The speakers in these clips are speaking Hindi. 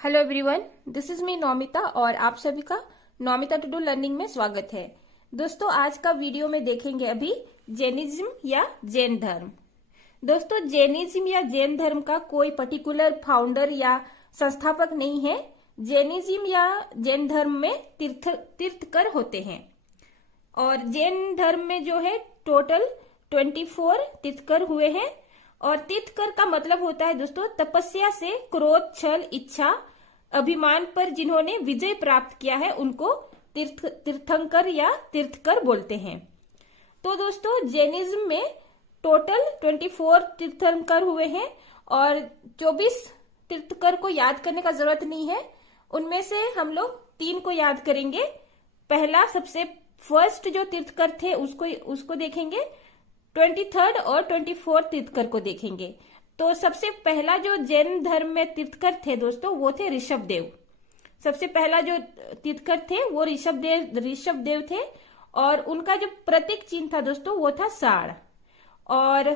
Hello everyone, this is me Naumita और आप सभी का नौमिता टू डू लर्निंग में स्वागत है। दोस्तों, आज का वीडियो में देखेंगे अभी जैनिज्म या जैन धर्म। दोस्तों, जैनिज्म या जैन धर्म का कोई पर्टिकुलर फाउंडर या संस्थापक नहीं है। जैनिज्म या जैन धर्म में तीर्थकर होते हैं और जैन धर्म में जो है टोटल 24 तीर्थकर हुए हैं। और तीर्थकर का मतलब होता है दोस्तों तपस्या से क्रोध, छल, इच्छा, अभिमान पर जिन्होंने विजय प्राप्त किया है उनको तीर्थंकर या तीर्थकर बोलते हैं। तो दोस्तों, जैनिज्म में टोटल 24 तीर्थंकर हुए हैं और 24 तीर्थकर को याद करने का जरूरत नहीं है। उनमें से हम लोग 3 को याद करेंगे। पहला सबसे फर्स्ट जो तीर्थकर थे उसको देखेंगे, 23rd और 24th तीर्थकर को देखेंगे। तो सबसे पहला जो जैन धर्म में तीर्थकर थे दोस्तों वो थे ऋषभदेव। सबसे पहला जो तीर्थकर थे वो ऋषभदेव थे और उनका जो प्रतीक चिन्ह था दोस्तों वो था साड़। और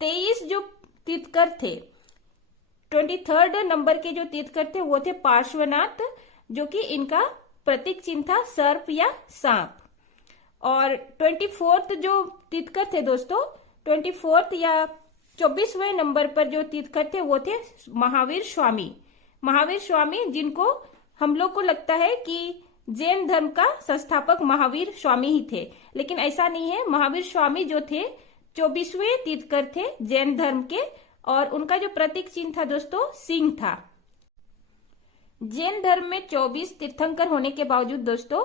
23 जो तीर्थकर थे, 23rd नंबर के जो तीर्थकर थे वो थे पार्श्वनाथ, जो कि इनका प्रतीक चिन्ह था सर्प या सांप। और 24th जो तीर्थकर थे दोस्तों, 24th या 24वें नंबर पर जो तीर्थकर थे वो थे महावीर स्वामी, जिनको हम लोग को लगता है कि जैन धर्म का संस्थापक महावीर स्वामी ही थे, लेकिन ऐसा नहीं है। महावीर स्वामी जो थे 24वें तीर्थकर थे जैन धर्म के और उनका जो प्रतीक चिन्ह था दोस्तों सिंह था। जैन धर्म में 24 तीर्थंकर होने के बावजूद दोस्तों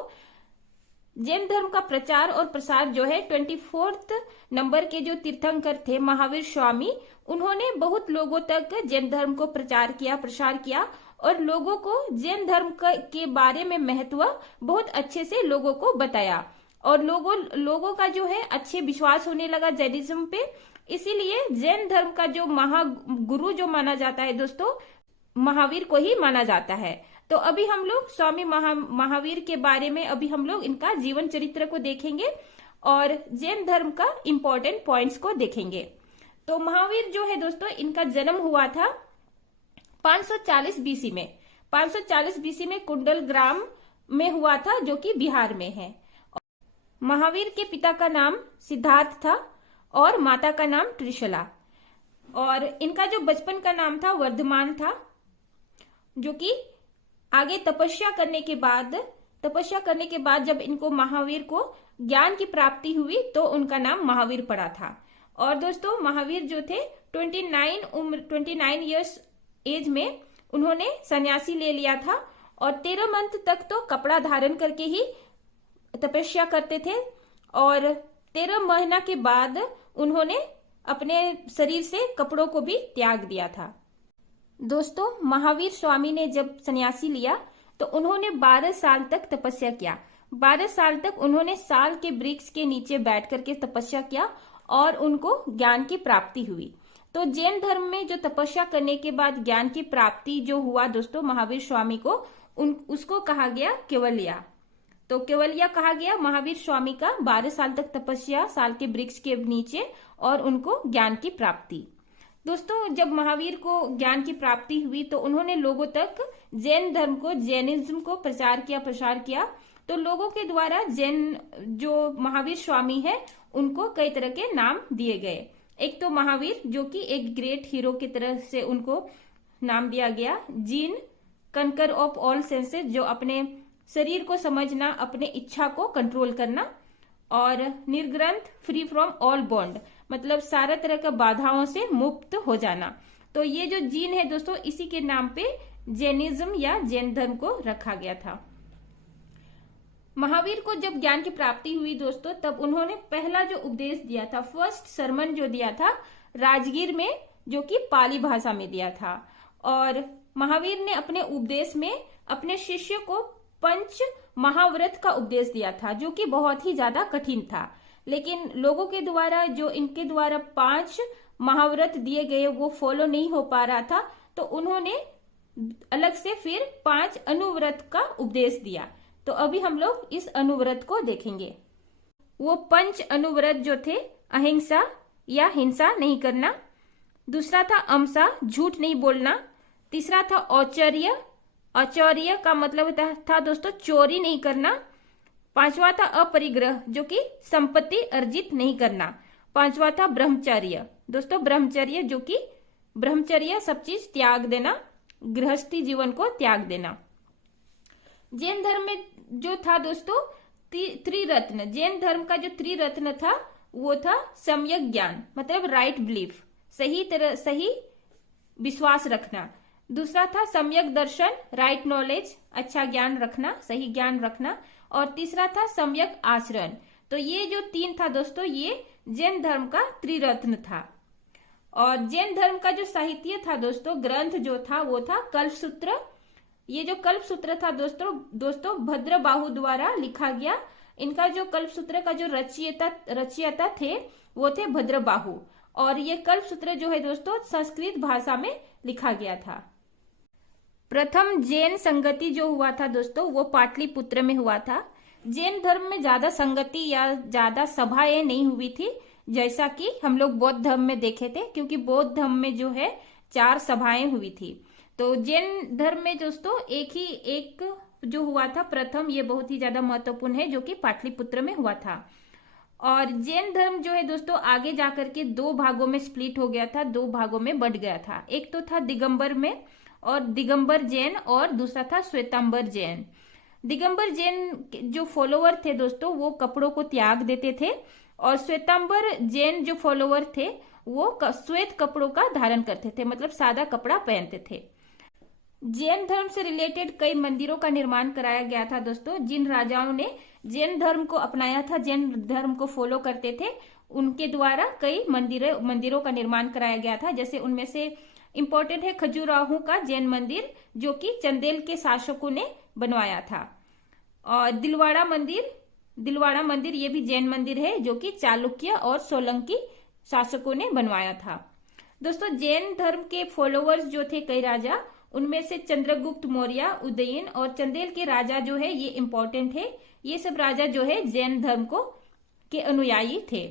जैन धर्म का प्रचार और प्रसार जो है 24th नंबर के जो तीर्थंकर थे महावीर स्वामी, उन्होंने बहुत लोगों तक जैन धर्म को प्रसार किया और लोगों को जैन धर्म के बारे में महत्व बहुत अच्छे से लोगों को बताया और लोगों का जो है अच्छे विश्वास होने लगा जैनिज्म पे। इसीलिए जैन धर्म का जो महागुरु जो माना जाता है दोस्तों, महावीर को ही माना जाता है। तो अभी हम लोग स्वामी महावीर के बारे में अभी हम लोग इनका जीवन चरित्र को देखेंगे और जैन धर्म का इम्पोर्टेंट पॉइंट्स को देखेंगे। तो महावीर जो है दोस्तों, इनका जन्म हुआ था 540 बीसी में। 540 बीसी में कुंडल ग्राम में हुआ था, जो कि बिहार में है। महावीर के पिता का नाम सिद्धार्थ था और माता का नाम त्रिशला। और इनका जो बचपन का नाम था वर्धमान था, जो कि आगे तपस्या करने के बाद जब इनको महावीर को ज्ञान की प्राप्ति हुई तो उनका नाम महावीर पड़ा था। और दोस्तों, महावीर जो थे 29 इयर्स एज में उन्होंने सन्यासी ले लिया था और 13 मंथ तक तो कपड़ा धारण करके ही तपस्या करते थे और 13 महीना के बाद उन्होंने अपने शरीर से कपड़ों को भी त्याग दिया था। दोस्तों, महावीर स्वामी ने जब सन्यासी लिया तो उन्होंने 12 साल तक तपस्या किया। 12 साल तक उन्होंने साल के वृक्ष के नीचे बैठ करके तपस्या किया और उनको ज्ञान की प्राप्ति हुई। तो जैन धर्म में जो तपस्या करने के बाद ज्ञान की प्राप्ति जो हुआ दोस्तों महावीर स्वामी को, उसको कहा गया केवलिया। तो केवलिया कहा गया महावीर स्वामी का 12 साल तक तपस्या साल के वृक्ष के नीचे और उनको ज्ञान की प्राप्ति। दोस्तों, जब महावीर को ज्ञान की प्राप्ति हुई तो उन्होंने लोगों तक जैन धर्म को, जैनिज्म को प्रसार किया। तो लोगों के द्वारा जैन जो महावीर स्वामी है उनको कई तरह के नाम दिए गए। एक तो महावीर, जो कि एक ग्रेट हीरो की तरह से उनको नाम दिया गया। Gene, conquer of all senses, जो अपने शरीर को समझना, अपने इच्छा को कंट्रोल करना। और निर्ग्रंथ, फ्री फ्रॉम ऑल बॉन्ड, मतलब सारा तरह का बाधाओं से मुक्त हो जाना। तो ये जो जीन है दोस्तों, इसी के नाम पे जैनिज्म या जैन धर्म को रखा गया था। महावीर को जब ज्ञान की प्राप्ति हुई दोस्तों, तब उन्होंने पहला जो उपदेश दिया था, फर्स्ट सरमन जो दिया था राजगीर में, जो कि पाली भाषा में दिया था। और महावीर ने अपने उपदेश में अपने शिष्य को 5 महाव्रत का उपदेश दिया था, जो कि बहुत ही ज्यादा कठिन था। लेकिन लोगों के द्वारा जो इनके द्वारा 5 महाव्रत दिए गए वो फॉलो नहीं हो पा रहा था, तो उन्होंने अलग से फिर 5 अनुव्रत का उपदेश दिया। तो अभी हम लोग इस अनुव्रत को देखेंगे। वो 5 अनुव्रत जो थे, अहिंसा या हिंसा नहीं करना, दूसरा था अमसा, झूठ नहीं बोलना, तीसरा था औचर्य, अचौर्य का मतलब था दोस्तों चोरी नहीं करना। पांचवा था अपरिग्रह, जो कि संपत्ति अर्जित नहीं करना। पांचवा था ब्रह्मचर्य, दोस्तों ब्रह्मचर्य जो कि ब्रह्मचर्य सब चीज त्याग देना, गृहस्थी जीवन को त्याग देना। जैन धर्म में जो था दोस्तों त्रिरत्न, जैन धर्म का जो त्रिरत्न था वो था सम्यक ज्ञान, मतलब राइट बिलीफ, सही विश्वास रखना। दूसरा था सम्यक दर्शन, राइट नॉलेज, अच्छा ज्ञान रखना, सही ज्ञान रखना। और तीसरा था सम्यक आचरण। तो ये जो तीन था दोस्तों, ये जैन धर्म का त्रिरत्न था। और जैन धर्म का जो साहित्य था दोस्तों, ग्रंथ जो था वो था कल्पसूत्र। ये जो कल्पसूत्र था दोस्तों भद्रबाहु द्वारा लिखा गया। इनका जो कल्पसूत्र का जो रचयिता थे वो थे भद्रबाहु। और ये कल्पसूत्र जो है दोस्तों संस्कृत भाषा में लिखा गया था। प्रथम जैन संगति जो हुआ था दोस्तों वो पाटलिपुत्र में हुआ था। जैन धर्म में ज्यादा संगति या ज्यादा सभाएं नहीं हुई थी, जैसा कि हम लोग बौद्ध धर्म में देखे थे, क्योंकि बौद्ध धर्म में जो है 4 सभाएं हुई थी। तो जैन धर्म में दोस्तों एक जो हुआ था प्रथम, ये बहुत ही ज्यादा महत्वपूर्ण है, जो कि पाटलिपुत्र में हुआ था। और जैन धर्म जो है दोस्तों आगे जाकर के 2 भागों में स्प्लिट हो गया था, 2 भागों में बंट गया था। एक तो था दिगंबर में, और दिगंबर जैन, और दूसरा था श्वेतांबर जैन। दिगंबर जैन जो फॉलोवर थे दोस्तों वो कपड़ों को त्याग देते थे, और श्वेतांबर जैन जो फॉलोवर थे वो श्वेत कपड़ों का धारण करते थे, मतलब सादा कपड़ा पहनते थे। जैन धर्म से रिलेटेड कई मंदिरों का निर्माण कराया गया था दोस्तों। जिन राजाओं ने जैन धर्म को अपनाया था, जैन धर्म को फॉलो करते थे, उनके द्वारा कई मंदिरों का निर्माण कराया गया था। जैसे उनमें से इम्पोर्टेंट है खजुराहो का जैन मंदिर, जो कि चंदेल के शासकों ने बनवाया था। और दिलवाड़ा मंदिर ये भी जैन मंदिर है, जो कि चालुक्य और सोलंकी शासकों ने बनवाया था। दोस्तों जैन धर्म के फॉलोअर्स जो थे कई राजा, उनमें से चंद्रगुप्त मौर्य, उदयन और चंदेल के राजा जो है ये इम्पोर्टेंट है। ये सब राजा जो है जैन धर्म के अनुयायी थे।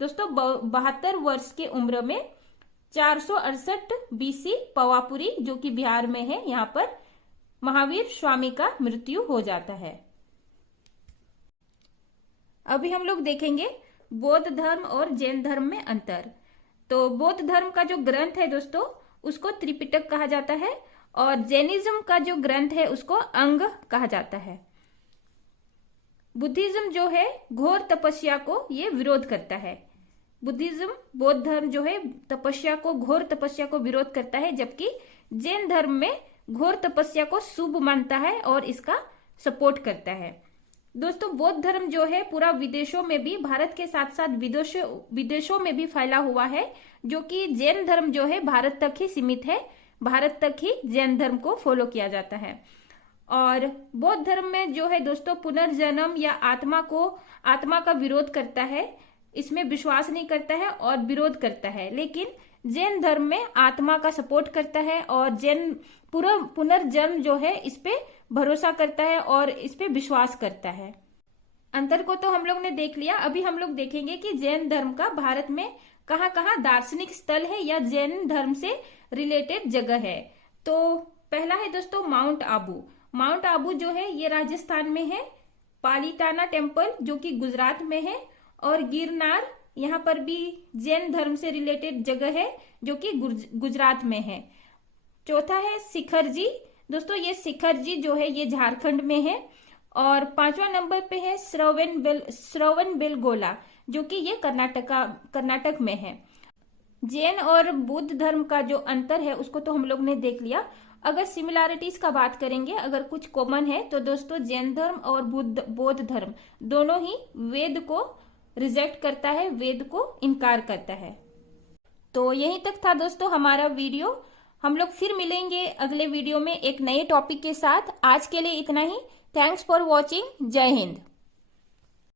दोस्तों 72 वर्ष की उम्र में 468 बीसी पवापुरी, जो कि बिहार में है, यहाँ पर महावीर स्वामी का मृत्यु हो जाता है। अभी हम लोग देखेंगे बौद्ध धर्म और जैन धर्म में अंतर। तो बौद्ध धर्म का जो ग्रंथ है दोस्तों उसको त्रिपिटक कहा जाता है, और जैनिज्म का जो ग्रंथ है उसको अंग कहा जाता है। बुद्धिज्म जो है घोर तपस्या को ये विरोध करता है। बुद्धिज्म, बौद्ध धर्म जो है घोर तपस्या को विरोध करता है, जबकि जैन धर्म में घोर तपस्या को शुभ मानता है और इसका सपोर्ट करता है। दोस्तों बौद्ध धर्म जो है पूरा विदेशों में भी, भारत के साथ साथ विदेशों में भी फैला हुआ है, जो कि जैन धर्म जो है भारत तक ही सीमित है। भारत तक ही जैन धर्म को फॉलो किया जाता है। और बौद्ध धर्म में जो है दोस्तों पुनर्जन्म या आत्मा का विरोध करता है, इसमें विश्वास नहीं करता है और विरोध करता है। लेकिन जैन धर्म में आत्मा का सपोर्ट करता है और जैन पूरा पुनर्जन्म जो है इस पे भरोसा करता है और इस पे विश्वास करता है। अंतर को तो हम लोग ने देख लिया। अभी हम लोग देखेंगे कि जैन धर्म का भारत में कहाँ कहाँ दार्शनिक स्थल है या जैन धर्म से रिलेटेड जगह है। तो पहला है दोस्तों माउंट आबू। माउंट आबू जो है ये राजस्थान में है। पालीताना टेम्पल जो कि गुजरात में है, और गिरनार यहाँ पर भी जैन धर्म से रिलेटेड जगह है जो कि गुजरात में है। चौथा है शिखर जी। दोस्तों ये शिखर जी जो है ये झारखंड में है। और 5वां नंबर पे है श्रवण बेलगोला, जो कि ये कर्नाटक में है। जैन और बुद्ध धर्म का जो अंतर है उसको तो हम लोग ने देख लिया। अगर सिमिलैरिटीज का बात करेंगे, अगर कुछ कॉमन है तो दोस्तों जैन धर्म और बौद्ध धर्म दोनों ही वेद को रिजेक्ट करता है, वेद को इनकार करता है। तो यहीं तक था दोस्तों हमारा वीडियो। हम लोग फिर मिलेंगे अगले वीडियो में एक नए टॉपिक के साथ। आज के लिए इतना ही। Thanks for watching. जय हिंद।